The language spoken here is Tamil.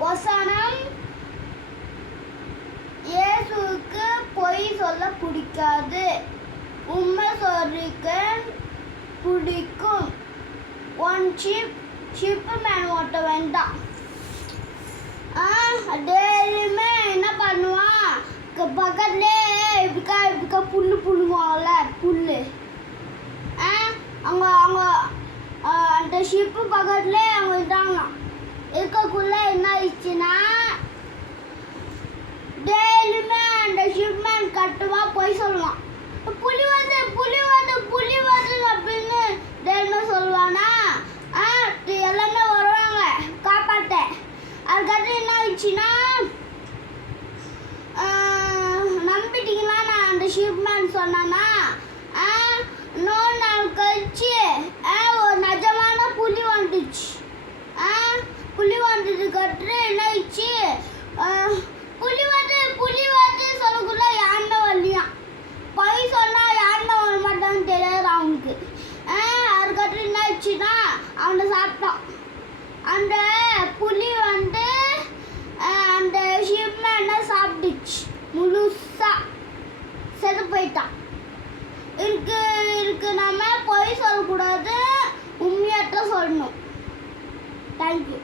வசனம் இயேசுவுக்கு பொய் சொல்ல பிடிக்காது, உண்மை சொல்லிக்க பிடிக்கும். ஒன் ஷிப்மேன் ஓட்ட வேண்டாம். டெய்லியுமே என்ன பண்ணுவான், பக்கத்துலேயே இப்படிக்கா புல்லு புழுவாங்கல்ல, புல்லு. அவங்க அவங்க அந்த ஷிப்பு பக்கத்துலேயே அவங்க இதாங்க இருக்கக்குள்ள என்ன ஆயிடுச்சுன்னா, டெய்லியுமே அந்த ஷிப்மேன் கட்டுவான், போய் சொல்லுவான், புலி வந்து புலி வந்து புலி வந்து அப்படின்னு டெய்லியுமே சொல்லுவானா. எல்லாமே வருவாங்க காப்பாற்ற. அதுக்கடுத்து என்ன ஆயிடுச்சுன்னா, நம்பிட்டீங்களா நான் அந்த ஷிப்மேன் சொன்னானா, 100 நாள் கழிச்சு ஒரு நிஜமான புலி வந்துச்சு. புலி வந்ததுக்கு அடுத்து என்ன ஆயிடுச்சு, புலி வந்து சொல்லக்குள்ள யாருமே வரலையாம். பொய் சொன்னா யாருமே வர மாட்டான்னு தெரியாது அவனுக்கு. அதுக்கடுத்து என்ன ஆயிடுச்சுன்னா அவனை சாப்பிட்டான். அந்த புலி வந்து அந்த ஷிப்மேனை சாப்பிட்டுச்சு, முழுசா செத்து போயிட்டான். இருக்கு நம்ம பொய் சொல்லக்கூடாது, உண்மையாத்தான் சொல்லணும். தேங்க்யூ.